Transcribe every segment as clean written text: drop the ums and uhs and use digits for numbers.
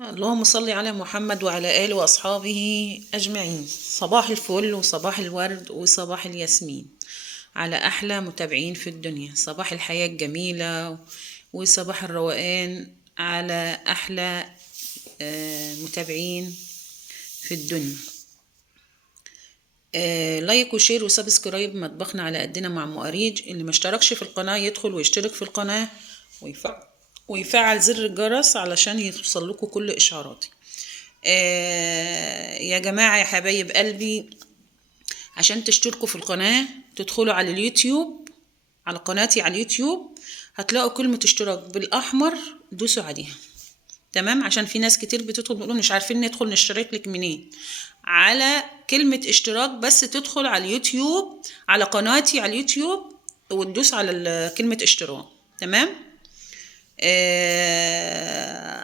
اللهم صل على محمد وعلى آله وأصحابه أجمعين. صباح الفل وصباح الورد وصباح الياسمين على أحلى متابعين في الدنيا. صباح الحياة الجميلة وصباح الروقان على أحلى متابعين في الدنيا. لايك وشير وسبسكرايب مطبخنا على قدنا مع أم أريج. اللي ما اشتركش في القناة يدخل ويشترك في القناة ويفعل زر الجرس علشان يوصل لكم كل إشعاراتي. يا جماعة يا حبايب قلبي، عشان تشتركوا في القناة تدخلوا على اليوتيوب، على قناتي على اليوتيوب هتلاقوا كلمة اشتراك بالأحمر، دوسوا عليها. تمام؟ عشان في ناس كتير بتدخل بيقولوا مش عارفين ندخل نشترك لك منين. على كلمة اشتراك بس تدخل على اليوتيوب، على قناتي على اليوتيوب، وتدوس على كلمة اشتراك. تمام؟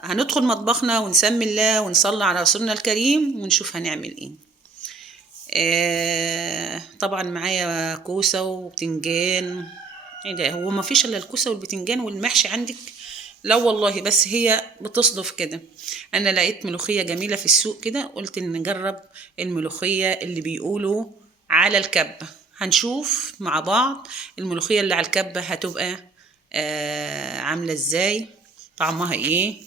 هندخل مطبخنا ونسمي الله ونصلي على رسولنا الكريم ونشوف هنعمل ايه. طبعا معايا كوسة وبتنجان. ايه ده، هو ما فيش الا الكوسة والبتنجان والمحشي عندك؟ لا والله، بس هي بتصدف كده. انا لقيت ملوخية جميلة في السوق كده، قلت ان نجرب الملوخية اللي بيقولوا على الكبة. هنشوف مع بعض الملوخية اللي على الكبة هتبقى عاملة ازاي، طعمها ايه.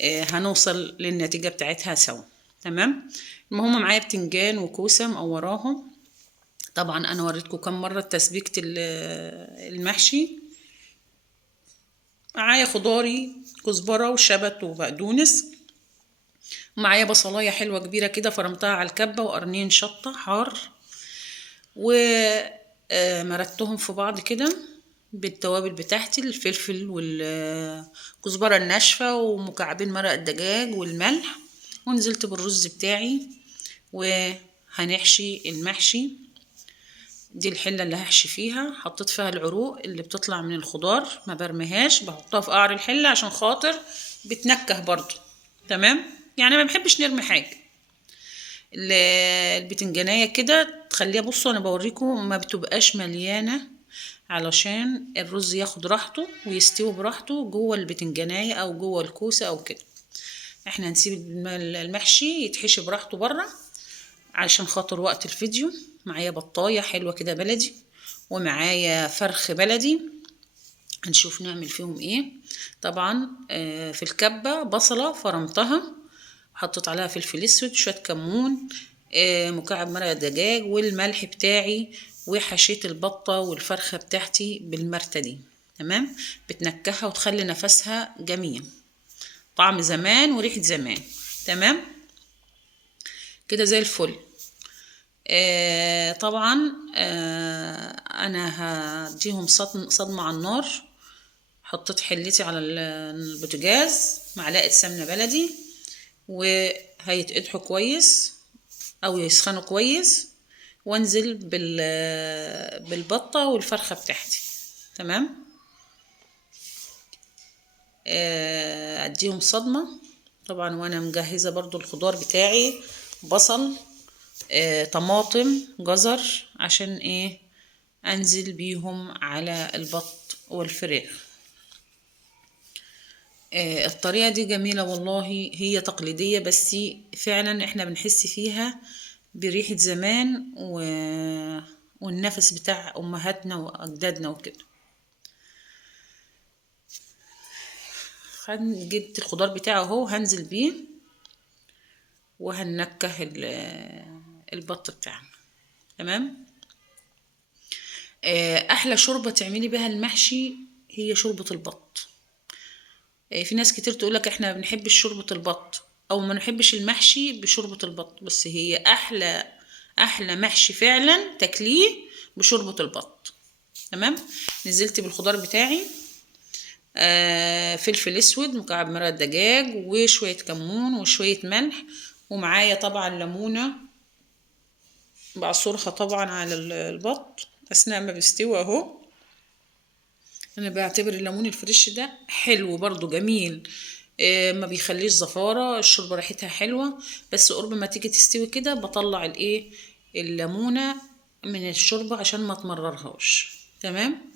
هنوصل للنتيجة بتاعتها سوا. تمام؟ المهم معايا بتنجان وكوسة مقوراهم. طبعا انا وريتكم كم مرة تسبيكة المحشي. معايا خضاري كزبرة وشبت وبقدونس. معايا بصلاية حلوة كبيرة كده فرمتها على الكبة، وقرنين شطة حار، ومردتهم في بعض كده بالتوابل بتاعتي، الفلفل والكزبرة الناشفة ومكعبين مرق الدجاج والملح، ونزلت بالرز بتاعي. وهنحشي المحشي. دي الحلة اللي هحشي فيها، حطيت فيها العروق اللي بتطلع من الخضار، ما برميهاش، بحطها في قعر الحلة عشان خاطر بتنكه برضو. تمام؟ يعني ما بحبش نرمي حاجة. البتنجانية كده تخليها، بصوا انا بوريكم، ما بتبقاش مليانة علشان الرز ياخد راحته ويستوي براحته جوه البتنجانية او جوه الكوسة او كده. احنا هنسيب المحشي يتحشي براحته بره عشان خاطر وقت الفيديو. معايا بطاية حلوة كده بلدي، ومعايا فرخ بلدي، هنشوف نعمل فيهم ايه. طبعا في الكبة بصلة فرمتها، حطيت عليها فلفل اسود، شوية كمون، مكعب مرق دجاج والملح بتاعي، وحشيت البطة والفرخة بتاعتي بالمرتة دي. تمام؟ بتنكهها وتخلي نفسها جميل، طعم زمان وريحة زمان. تمام كده زي الفل. طبعا انا هديهم صدمة على النار. حطيت حلتي على البوتاجاز، معلقة سمنة بلدي، وهيتقدحوا كويس او يسخنوا كويس، وانزل بالبطة والفرخة بتاعتي. تمام؟ اديهم صدمة. طبعا وانا مجهزة برضو الخضار بتاعي، بصل، طماطم، جزر، عشان ايه؟ انزل بيهم على البط والفراخ. الطريقة دي جميلة والله، هي تقليدية بس فعلا احنا بنحس فيها بريحة زمان والنفس بتاع امهاتنا واجدادنا وكده. جبت الخضار بتاعه اهو، هنزل بيه وهنكه البط بتاعنا. تمام؟ احلى شوربة تعملي بها المحشي هي شوربة البط. في ناس كتير تقولك احنا ما بنحبش شوربة البط او ما نحبش المحشي بشوربة البط، بس هي احلى محشي فعلا تاكليه بشوربة البط. تمام؟ نزلت بالخضار بتاعي، فلفل اسود، مكعب مرق دجاج، وشوية كمون وشوية ملح، ومعايا طبعا ليمونة بعصرها طبعا على البط اثناء ما بيستوي اهو. انا بعتبر الليمون الفريش ده حلو برضو جميل، ما بيخليش زفارة، الشوربة ريحتها حلوة. بس قرب ما تيجي تستوي كده بطلع الليمونة من الشوربة عشان ما تمررهاش. تمام؟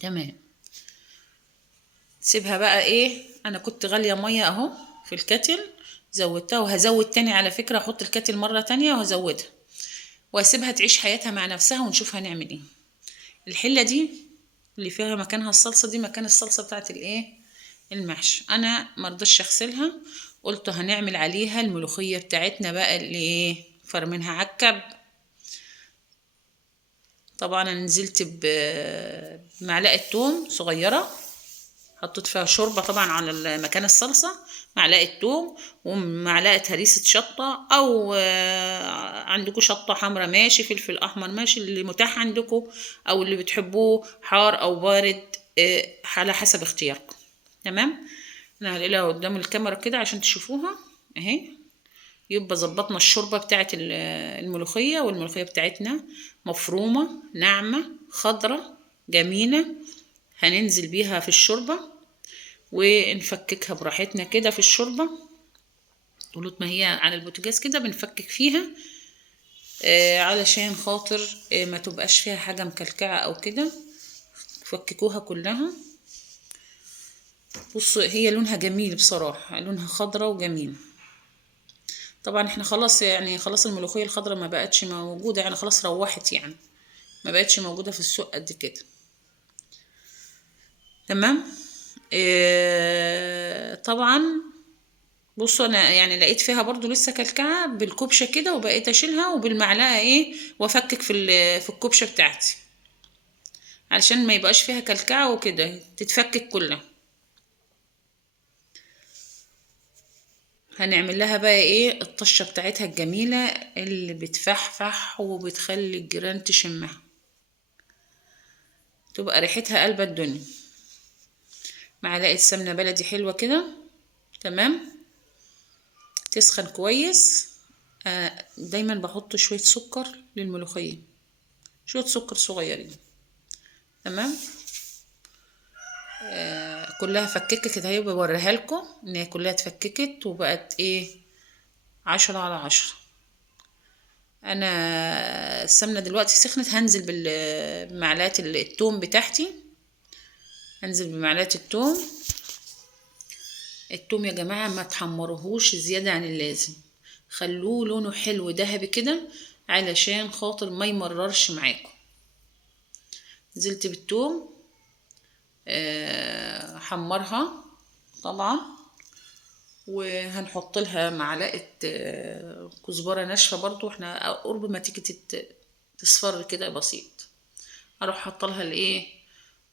تمام. سيبها بقى ايه، انا كنت غالية مية اهو في الكتل، زودتها وهزود تاني على فكرة، احط الكتل مرة تانية وهزودها واسيبها تعيش حياتها مع نفسها ونشوف هنعمل ايه. الحلة دي اللي فيها مكانها الصلصة دي مكان الصلصة بتاعت الايه المحشي. انا مرضتش اغسلها، قلت هنعمل عليها الملوخية بتاعتنا بقى اللي ايه فرمينها عكب. طبعا انا نزلت بمعلقة توم صغيرة، حطيت فيها شوربة طبعا على مكان الصلصة، معلقة توم ومعلقة هريسة شطة، أو عندكم شطة حمرا ماشي، فلفل أحمر ماشي، اللي متاح عندكم أو اللي بتحبوه حار أو بارد على حسب اختياركم. تمام. أنا هنقلها قدام الكاميرا كده عشان تشوفوها أهي. يبقى ظبطنا الشوربة بتاعت الملوخية، والملوخية بتاعتنا مفرومة ناعمة خضرة جميلة. هننزل بيها في الشوربة ونفككها براحتنا كده في الشوربة طول ما هي على البوتاجاز كده، بنفكك فيها علشان خاطر ما تبقاش فيها حاجة مكلكعة او كده. فككوها كلها. بصوا هي لونها جميل بصراحة، لونها خضرة وجميل. طبعا احنا خلاص يعني خلاص الملوخية الخضرة ما بقتش موجودة، يعني خلاص روحت، يعني ما بقتش موجودة في السوق قد كده. تمام. طبعا بصوا انا يعني لقيت فيها برضو لسه كلكعه بالكبشه كده، وبقيت اشيلها وبالمعلقه ايه وافكك في الكبشه بتاعتي علشان ما يبقاش فيها كلكعه وكده، تتفكك كلها. هنعمل لها بقى ايه الطشه بتاعتها الجميله اللي بتفحفح وبتخلي الجيران تشمها، تبقى ريحتها قلب الدنيا. معلقه سمنه بلدي حلوه كده. تمام. تسخن كويس. دايما بحط شويه سكر للملوخيه، شويه سكر صغيرين. تمام. كلها فككت اهي، بوريها لكم ان هي كلها اتفككت وبقت ايه 10/10. انا السمنه دلوقتي سخنت، هنزل بمعلقه التوم بتاعتي. هنزل بمعلقه التوم. التوم يا جماعه ما تحمروهوش زياده عن اللازم، خلوه لونه حلو ذهبي كده علشان خاطر ما يمررش معاكم. نزلت بالتوم. حمرها طبعا، وهنحط لها معلقه كزبره ناشفه برضو، احنا قرب ما تيجي تصفر كده بسيط، اروح حاطه لها الايه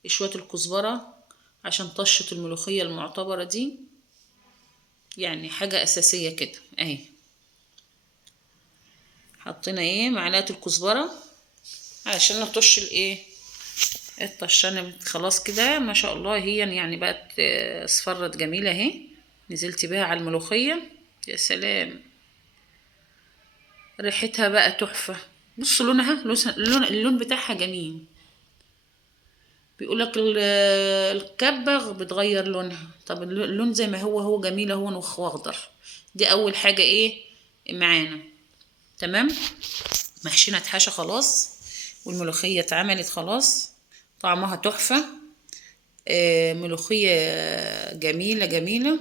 شويه الكزبره عشان طشه الملوخيه المعتبره دي، يعني حاجه اساسيه كده اهي. حطينا ايه معلقه الكزبره علشان نطش الايه الطشانه خلاص كده ما شاء الله، هي يعني بقت اصفرت جميله اهي. نزلت بيها على الملوخيه، يا سلام ريحتها بقى تحفه. بصوا لونها، اللون بتاعها جميل. بيقولك الكبة بتغير لونها، طب اللون زي ما هو جميل اهو واخضر. دي اول حاجة ايه معانا. تمام. محشينا اتحشى خلاص، والملوخية اتعملت خلاص، طعمها تحفة. ملوخية جميلة جميلة.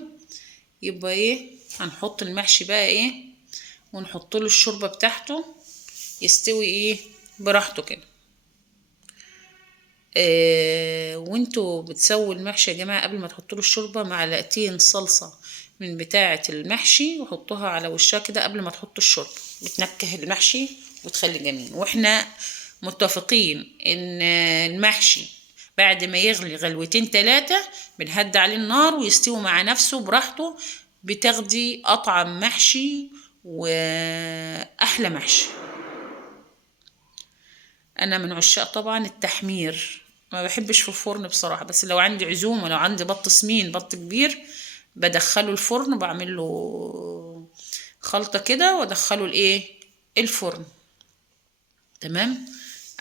يبقى ايه هنحط المحشي بقى ايه ونحط له الشوربة بتاعته يستوي ايه براحته كده. وانتوا بتسووا المحشي يا جماعة قبل ما تحطوا له الشوربة معلقتين صلصة من بتاعة المحشي وحطوها على وشها كده قبل ما تحطوا الشوربة، بتنكه المحشي وتخلي جميل. واحنا متفقين ان المحشي بعد ما يغلي غلوتين 3 بنهدي عليه النار ويستوي مع نفسه براحته، بتاخدي اطعم محشي واحلى محشي. انا من عشاق طبعا التحمير، ما بحبش في الفرن بصراحة، بس لو عندي عزومة لو عندي بط سمين بط كبير بدخله الفرن، بعمل له خلطة كده وادخله الايه الفرن. تمام.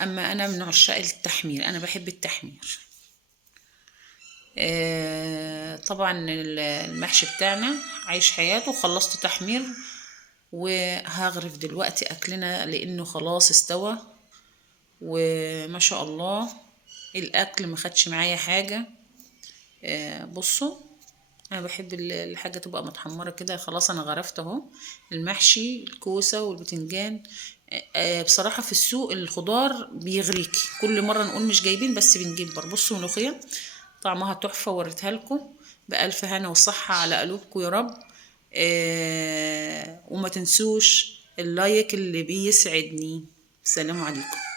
اما انا من عشاق التحمير، انا بحب التحمير. طبعا المحشي بتاعنا عايش حياته، خلصت تحمير وهغرف دلوقتي اكلنا لانه خلاص استوى وما شاء الله. الاكل ما خدش معايا حاجه. بصوا انا بحب الحاجه تبقى متحمره كده. خلاص انا غرفت اهو المحشي، الكوسه والبتنجان. بصراحه في السوق الخضار بيغريكي، كل مره نقول مش جايبين بس بنجيب برضه. بصوا ملوخيه طعمها تحفه، وريتها لكم بألف هنا وصحه على قلوبكم يا رب. وما تنسوش اللايك اللي بيسعدني. سلام عليكم.